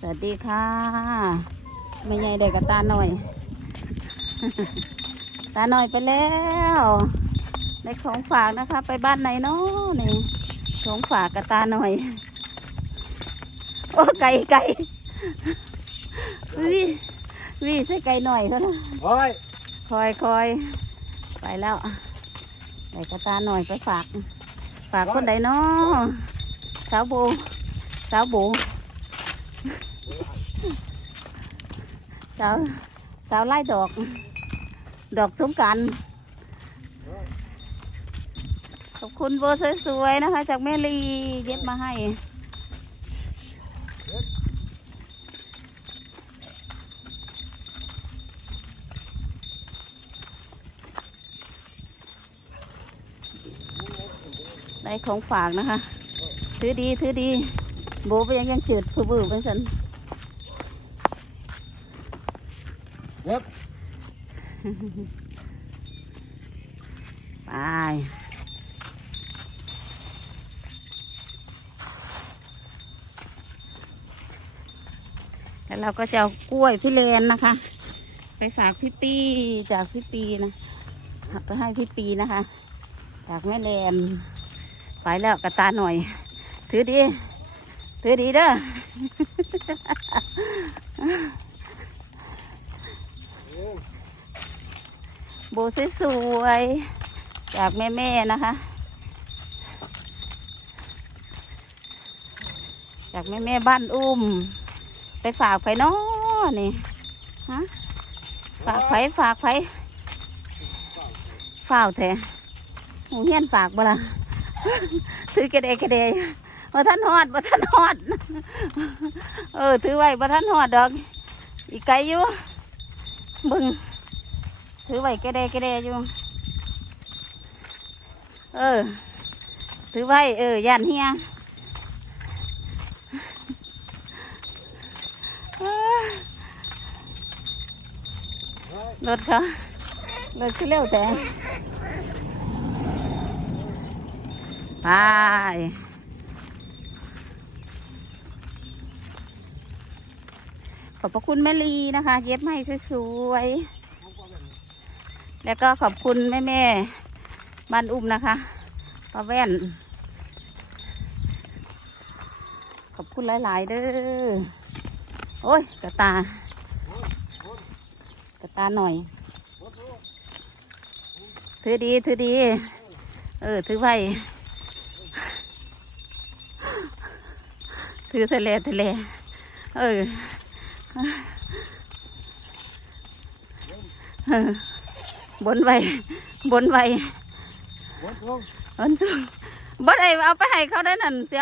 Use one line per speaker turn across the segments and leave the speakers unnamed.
สวัสดีค่ะไม่ใหญ่เด็กกับตาหน่อย ตาหน่อยไปแล้วได้ของฝากนะคะ ไปบ้านไหนเนาะนี่ของฝากกับตาหน่อย โอ้ไก่ไก่วิวิใส่ไก่หน่อยเขานะ
โอ้ย
คอยคอยไปแล้วใส่กระตาหน่อยไปฝาก ฝากคนใดเนาะสาวโบ สาวโบสาวสาวไล่ดอก ดอกสงกรารขอบคุณโบสวยๆนะคะ จากแม่ลีเย็บมาให้ได้ของฝากนะคะ ถือดี ถือดี โบไปยังยังจืดฟืบือเป็นสัน
เย็บ
ไปแล้วเราก็จะเอากล้วยพี่เลนนะคะ ไปฝากพี่ปีจากพี่ปีนะไปให้พี่ปีนะคะ จากแม่เลนไปแล้วกระตาหน่อย ถือดี ถือดีเด้อโบสวยๆจากแม่ๆนะคะ จากแม่ๆบ้านอุ้ม ไปฝากไผน้อนี่ฮะฝากไผฝากไผฝ้าวแท้หมูเฮียนฝากบ่ล่ะถือกระเดกระเดย บ่ท่านฮอดบ่ท่านฮอด เออ ถือไว้บ่ท่านฮอดดอก อีกไกลอยู่บึงถือไว้แกเดแกเดอยู่ เออ ถือไว้เออย่านเฮียเอ้อรถเขารถคือเร็วแต่ไป ขอบพระคุณแม่ลีนะคะ เย็บให้สวยๆแล้วก็ขอบคุณแม่แม่บ้านอุ้มนะคะป้าแว่น ขอบคุณหลายๆเด้อโอ้ยกระตากระตาหน่อย ถือดีถือดี เออ ถือไว้ถือทะเลทะเล เออ เออบนไว้บนไว้
หมดลง
อันสูงบ่ได้เอาไปให้เขาได้นั่นเสี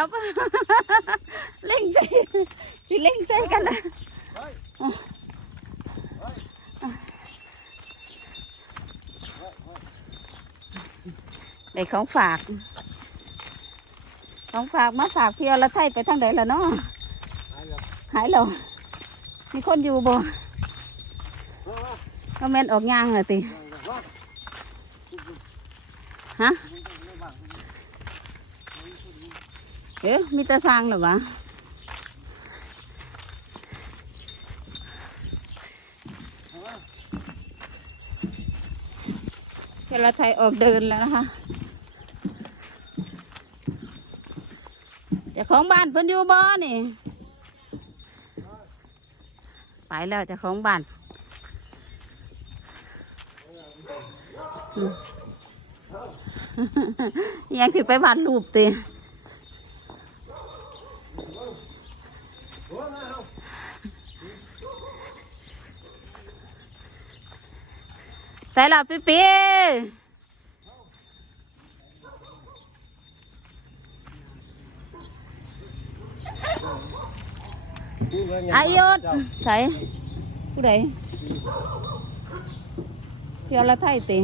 มีคนอยู่บ่ก็แม่นออกย่างเลยติฮะเอ๊ะมีตาสร้างหรือวะเวลาไทยออกเดินแล้วนะคะเจ้าของบ้านเพิ่นอยู่บ่นี่ ไปแล้วจ้าของบ้านยังถือไปวาดรูปติใส่หละพี่ปี อายศใส่ผู้ใดเพียวละไทยติ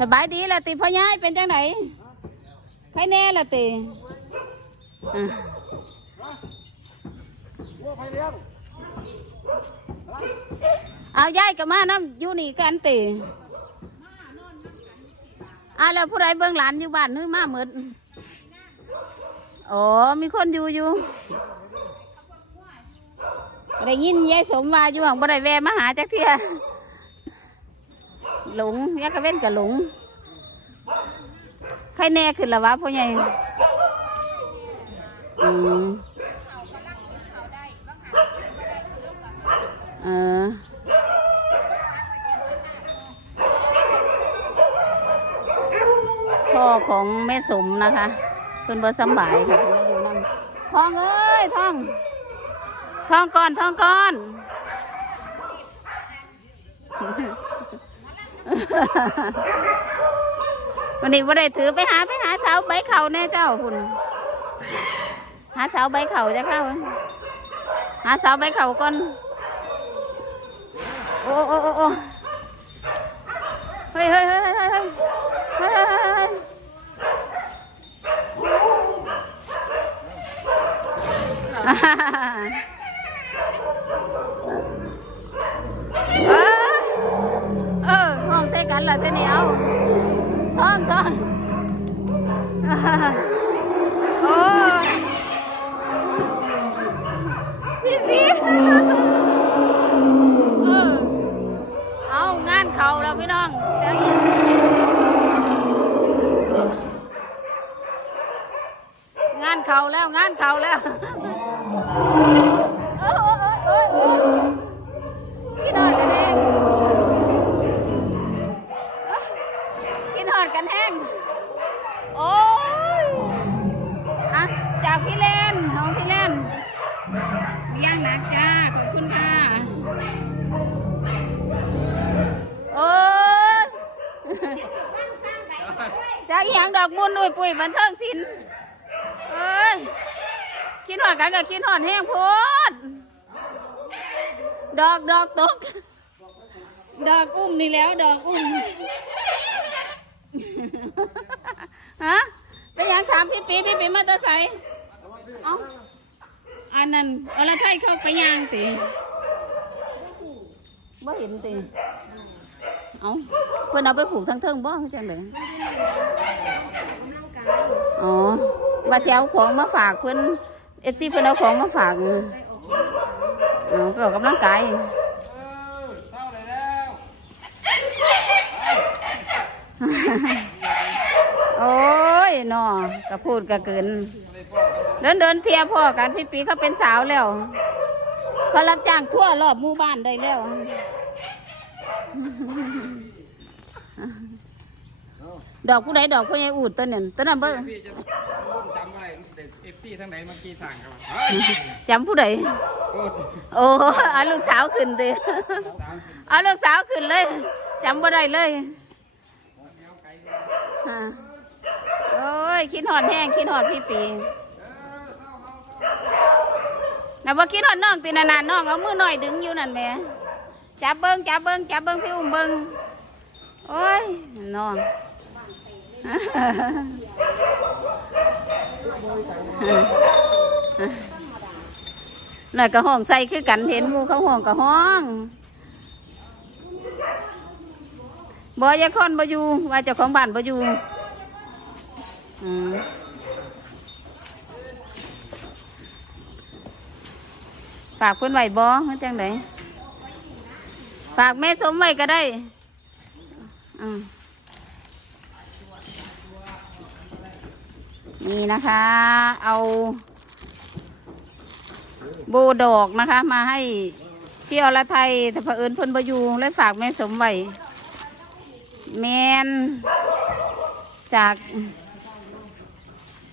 สบายดีละติพ่อย้ายเป็นจังไหนใครแน่ละติอะ
วัวไฟเลี้ยง
เอาย้ายกับมาน้ำอยู่นี่กันติอะแล้วผู้ใดเบิ่งหลานอยู่บ้านนึกมาเหมือน อ๋อ มีคนอยู่อยู่ได้ยินยายสมว่าอยู่ห่างบ่ได้แวะมาหาจักเทียหลงยักกระเว้นกับหลงใครแน่ขึ้นละวะพ่อใหญ่อืมเออพ่อของแม่สมนะคะ เนเบอร์สำบายค่ะเพิ่นมาอยู่นั่าทองเอ้ยทองทองก่อนทองก่อนวันนี้ว่าได้ถือไปหาไปหาเสาใบเข่าแน่เจ้าคุณหาเสาใบเข่าจะเข้าหาเสาใบเข่าก่อนโอ้โอ้โอ้เฮ้ยเฮ้ยเฮ้ยเฮ้ย เอ้ยเออห้องใส่กันล่ะเท่านี้เอาท้องท้องอ่าโอ้พี่พี่เออเอางานเขาแล้วพี่น้องเดี๋ยวนี้งานเขาแล้วงานเขาแล้ว โอ้โอ้โอ้โอ้โอ้พี่น้องกันเองกินหอดกันแห้งโอ้ยอะจากพี่เล่นน้องพี่เล่นย่างหนักจ้าขอบคุณค่ะโอ้ยจากอหย่างดอกมุนอุ้ยปุ๋ยบันเทิงศิลป์ กินหอดกันกับกินหอดแห้งโพดดอกดอกตก ดอกอุ้มนี่แล้ว ดอกอุ้มฮะไปยังถามพี่ปีพี่ปีมาแตาใสเอ้าอันนั้นอรไทยเข้าไปย่างติบ่เห็นติเอ้าเพิ่นเอาไปผูกทั้งเทิงบ่คือจังไดอ๋อว่าสิเอาของมาฝากเพิ่นเอฟซีเพิ่นเอาของมาฝากอ๋อไปออกกำลังกาย
เออเศร้าเลยแล้ว
โอ้ยนอก็พูดก็เกิน เดินเดินเทียพ่อกันพี่ปีเขาเป็นสาวแล้ว เขารับจ้างทั่วรอบหมู่บ้านได้แล้วดอกผู้ใดดอกผู้ใหญ่อูดตัวนั้นตัวนั้นเบ่
ซีทั้งไหนเมื่อกี้สั่งกันมา
จำผู้ใด
โอ้ย
โอ้เอาลูกสาวขึ้นติ
สาม
เอาลูกสาวขึ้นเลยจำบ่ได้เลยฮะโอ้ยคิดหอดแห้งคิดหอดพี่ปีน่ะว่าคิดหอดน้องตีนานๆน้องเอามือหน่อยดึงอยู่นั่นแหม่จับเบิ้งจับเบิ้งจับเบิ้งพี่อุ้มเบิ้งโอ้ยน้อง น่ะก็ห้องใส่คือกันเห็นมูเขาห้องก็ห้องบอยาคอนบอยู่ว่าเจ้าของบ้านบอยู่อืมฝากเพื่อนไหวบอเพื่นจังไดฝากแม่สมไว้ก็ได้ อืม นี่นะคะ เอาโบดอกนะคะ มาให้พี่อรไทยแต่เผอิญเพิ่นบอยู่และฝากแม่สมไว้แมนจาก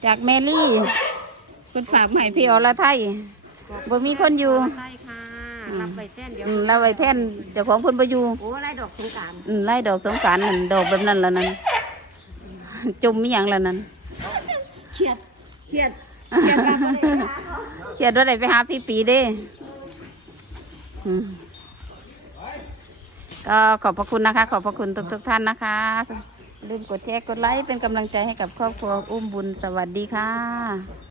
จากเมลี่เพิ่นฝากมาให้พี่อรไทยบ่มีคนอยู่
ได้ค่ะรับใบเส้นเดี๋ยว
อืมแล้วไว้แท่นเจ้าของเพิ่นบ่อยู่
โอ้ไล่ดอกสงกราร
อืมไล่ดอกสงกรารนั่นดอกแบบนั้นละนั่นจุ่มมีหยังละนั่น
เครียดเครียด
เขียนว่าไหนไปหาพี่ปีเด้อืมก็ขอบพระคุณนะคะ ขอบพระคุณทุกทุกท่านนะคะอย่าลืมกดแชร์กดไลค์เป็นกำลังใจให้กับครอบครัวอุ้มบุญสวัสดีค่ะ